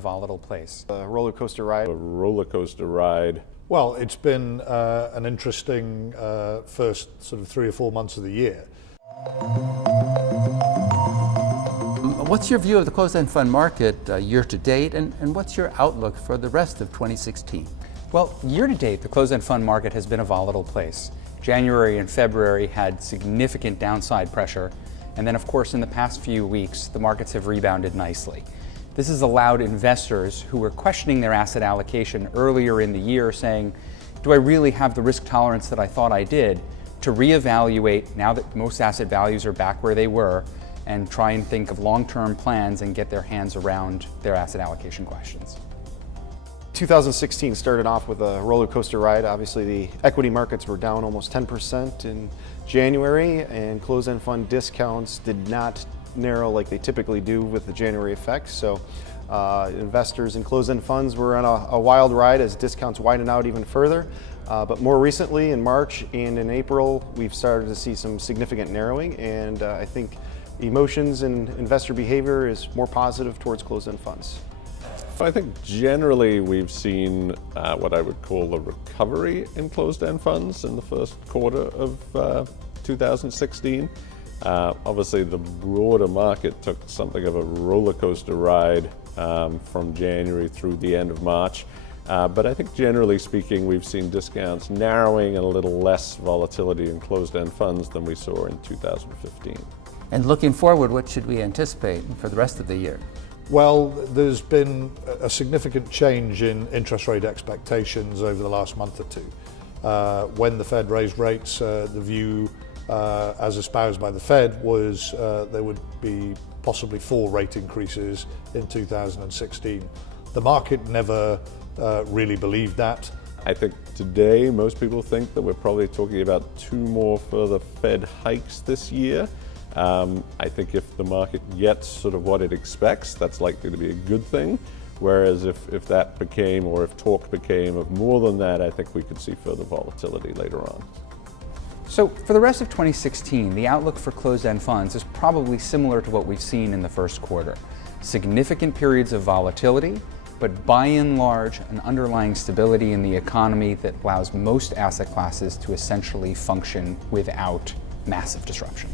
Volatile place. A roller coaster ride. A roller coaster ride. Well, it's been an interesting first sort of 3 or 4 months of the year. What's your view of the closed-end fund market year to date, and what's your outlook for the rest of 2016? Well, year to date, the closed-end fund market has been a volatile place. January and February had significant downside pressure, and then of course in the past few weeks, the markets have rebounded nicely. This has allowed investors who were questioning their asset allocation earlier in the year, saying, do I really have the risk tolerance that I thought I did, to reevaluate now that most asset values are back where they were, and try and think of long-term plans and get their hands around their asset allocation questions. 2016 started off with a roller coaster ride. Obviously, the equity markets were down almost 10% in January, and closed-end fund discounts did not narrow like they typically do with the January effect. So investors in closed-end funds were on a wild ride as discounts widened out even further. But more recently, in March and in April, we've started to see some significant narrowing, and I think emotions and investor behavior is more positive towards closed-end funds. I think generally we've seen what I would call a recovery in closed-end funds in the first quarter of 2016. Obviously the broader market took something of a roller coaster ride from January through the end of March. But I think generally speaking, we've seen discounts narrowing and a little less volatility in closed-end funds than we saw in 2015. And looking forward, what should we anticipate for the rest of the year? Well, there's been a significant change in interest rate expectations over the last month or two. When the Fed raised rates, the view as espoused by the Fed was there would be possibly 4 rate increases in 2016. The market never really believed that. I think today most people think that we're probably talking about 2 more further Fed hikes this year. I think if the market gets sort of what it expects, that's likely to be a good thing. Whereas if that became, or if talk became of more than that, I think we could see further volatility later on. So for the rest of 2016, the outlook for closed-end funds is probably similar to what we've seen in the first quarter. Significant periods of volatility, but by and large, an underlying stability in the economy that allows most asset classes to essentially function without massive disruption.